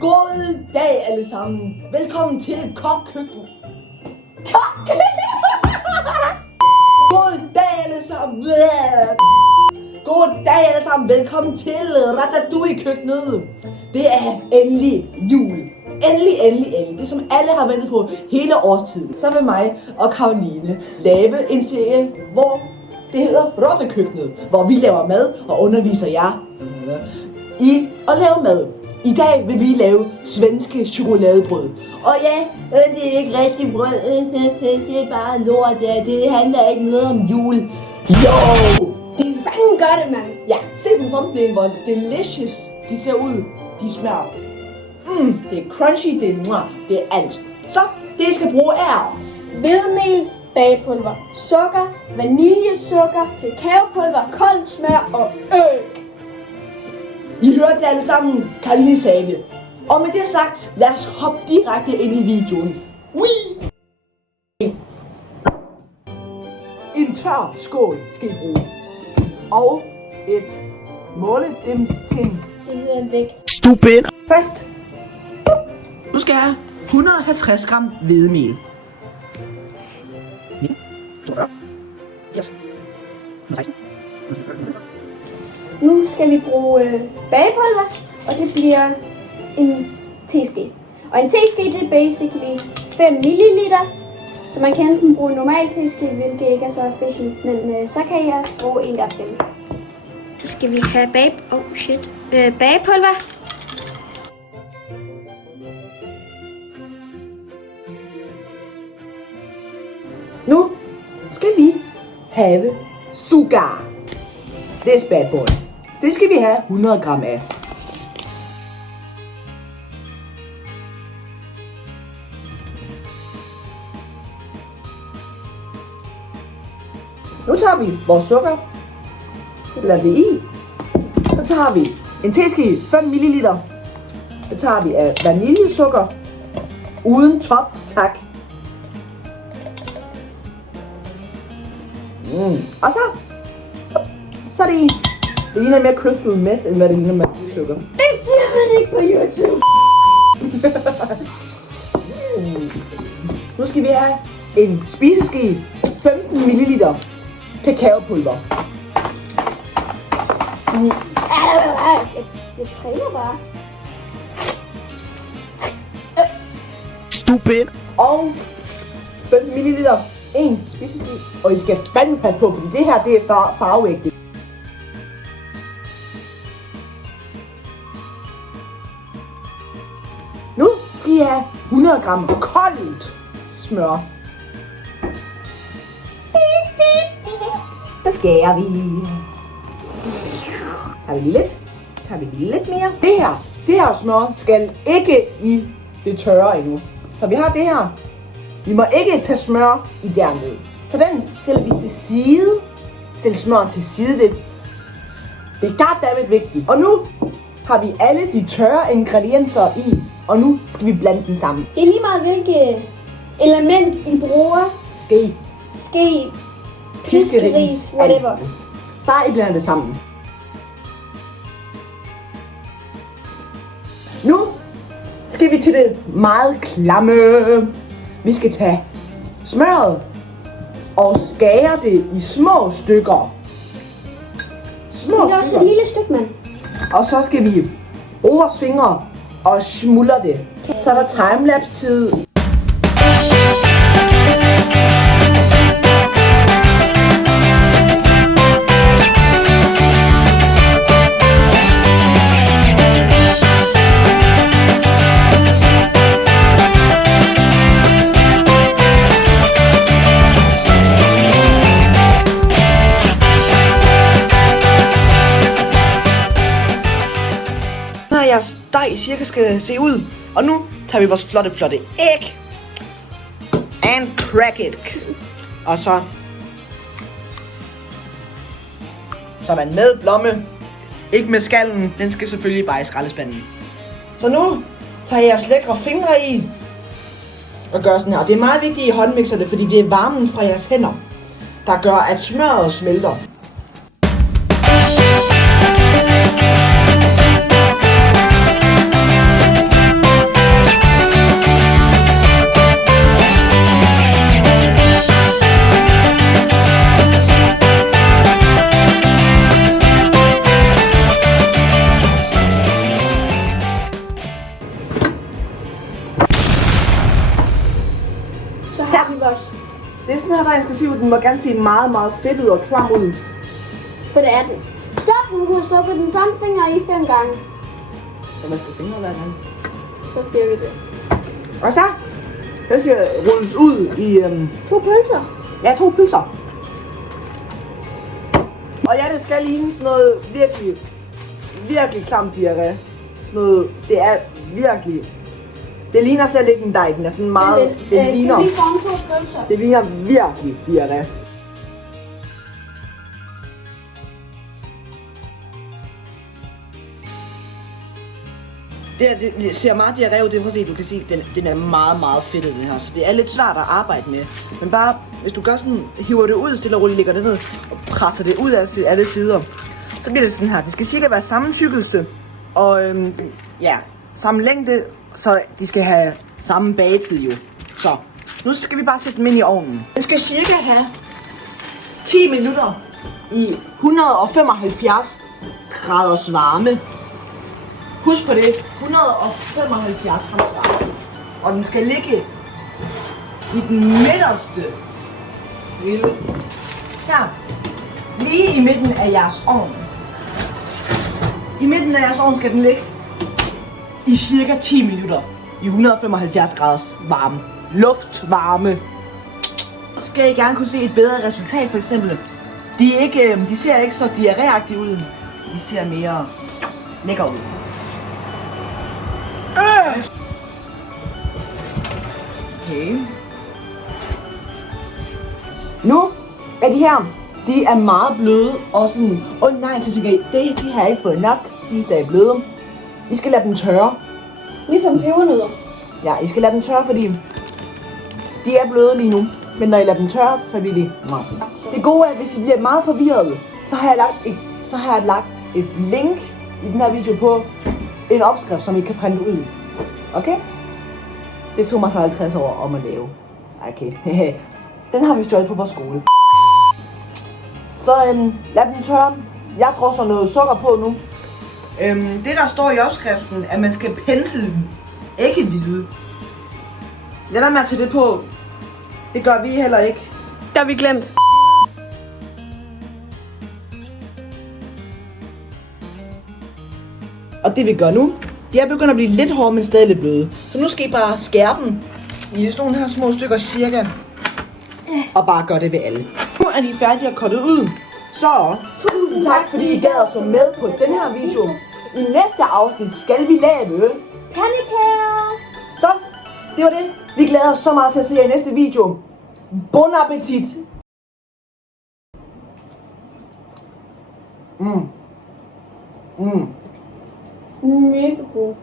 God dag alle sammen. Velkommen til Kokkøkken. God dag alle sammen. God dag alle sammen. Velkommen til Ratatouille-køkkenet. Det er endelig jul. Endelig. Det som alle har ventet på hele årstiden. Så vil mig og Karoline lave en serie, hvor det hedder Rottekøkkenet, hvor vi laver mad og underviser jer i at lave mad. I dag vil vi lave svenske chokoladebrød. Og ja, det er ikke rigtig brød. Det er bare lort. Det handler ikke noget om jul. Jo! Det er fanden gør det, mand. Ja, se på thumbnailen, hvor delicious de ser ud. De smager. Det er crunchy, det er alt. Så det, I skal bruge er Hvedemel, bagepulver, sukker, vaniljesukker, kakaopulver, koldt smør og æg. I hørte det alle sammen, Karoline sagde det. Og med det sagt, lad os hoppe direkte ind i videoen. Whee! En tør skål skal I bruge. Og et måledimsting. Det hedder en vægt. Stupid. Først. Nu skal jeg have 150 gram hvedemel. 42. 80. 16. Nu skal vi bruge bagepulver, og det bliver en teske. Og en teske, det er basically 5 ml. Så man kan enten bruge en normal teske, hvilket ikke er så efficient, men så kan jeg bruge en, der er 5. Så skal vi have bagepulver. Nu skal vi have sugar. This bad boy. Det skal vi have 100 gram af. Nu tager vi vores sukker. Det lader vi i. Så tager vi en teske 5 ml. Så tager vi af vaniljesukker. Uden top, tak. Og så er det i. Det ligner mere crystal meth, end hvad det ligner vaniljesukker. Det siger man ikke på YouTube. Nu skal vi have en spiseske 15 ml kakaopulver. Jeg træner bare. Stupid. Og 15 ml en spiseske. Og I skal fandme passe på, fordi det her, det er farveægte. Nu skal I have 100 gram koldt smør. Så skærer vi. Tager vi lidt mere. Det her smør skal ikke i det tørre endnu. Så vi har det her. Vi må ikke tage smør i dernede. Så den stiller vi til side. Stil smøren til side. Det er goddammit vigtigt. Og nu har vi alle de tørre ingredienser i. Og nu skal vi blande den sammen. Det er lige meget hvilket element I bruger. Ske, piskeris, whatever. Bare I blander det sammen. Nu skal vi til det meget klamme. Vi skal tage smøret og skære det i små stykker. Det er også et lille stykke, mand. Og så skal vi bruge vores fingre og smuldre det. Så er der timelapse tid. Jeres dej cirka skal se ud. Og nu tager vi vores flotte æg. And crack it. Og så sådan med blomme. Ikke med skallen. Den skal selvfølgelig bare i skraldespanden. Så nu tager jeg jeres lækre fingre i. Og gør sådan her. Og det er meget vigtigt, at I håndmixer det, fordi det er varmen fra jeres hænder, der gør, at smøret smelter. her der er eksklusiv, den må gerne se meget, meget fedt ud og klam ud. For det er den. Stop, du kan stå på den samme finger i 5 gange. Så man skal fingre hver gang. Så siger vi det. Og så, det skal rulles ud i 2 pølser. ja, 2 pølser. Og ja, det skal ligne sådan noget virkelig klam diarré. Sådan noget, det er virkelig. Det ligner selv ikke en dej, den er sådan meget, det ligner. Vi får 2 pølser. Det ligner virkelig diarré. Det ser meget diarré ud, det prøv at se, du kan se, den er meget, meget fedtet, den her. Så det er lidt svært at arbejde med. Men bare, hvis du gør sådan, hiver det ud stille og roligt, lægger det ned og presser det ud af alle sider, så bliver det sådan her. Det skal cirka være samme tykkelse og ja, samme længde, så de skal have samme bagetid jo. Så, nu skal vi bare sætte dem ind i ovnen. Den skal cirka have 10 minutter i 175 graders varme. Husk på det, 175 grader. Og den skal ligge i den midterste lille. Her. Lige i midten af jeres ovn. I midten af jeres ovn skal den ligge i cirka 10 minutter. I 175 graders varme. Luftvarme. Så skal I gerne kunne se et bedre resultat, for eksempel. De ser ikke så diarréagtige ud. De ser mere lækker ud. Okay. Nu er de her, de er meget bløde og sådan, nej, så siger de har jeg ikke fået nok, de er stadig bløde. I skal lade dem tørre. Ligesom pebernødder. Ja, I skal lade dem tørre, fordi de er bløde lige nu. Men når I lader dem tørre, så bliver de nej. Det gode er, at hvis I bliver meget forvirret, så har jeg lagt et link i den her video på en opskrift, som I kan printe ud. Okay? Det tog mig så 50 år om at lave. Okay. Den har vi stjålet på vores skole. Så lad dem tørre. Jeg drosser noget sukker på nu. Det der står i opskriften, at man skal pensle dem. Ikke hvide. Lad være med at tage det på. Det gør vi heller ikke. Der har vi glemt. Og det vi gør nu, de er begyndt at blive lidt hårde, men stadig lidt bløde. Så nu skal I bare skære dem i sådan nogle her små stykker cirka. Og bare gøre det ved alle. Nu er de færdige at cutte ud. Så tusind tak, fordi I gad at så med på den her video. I næste afsnit skal vi lave Pandekager. Så, det var det. Vi glæder os så meget til at se jer i næste video. Bon appetit! Mega god.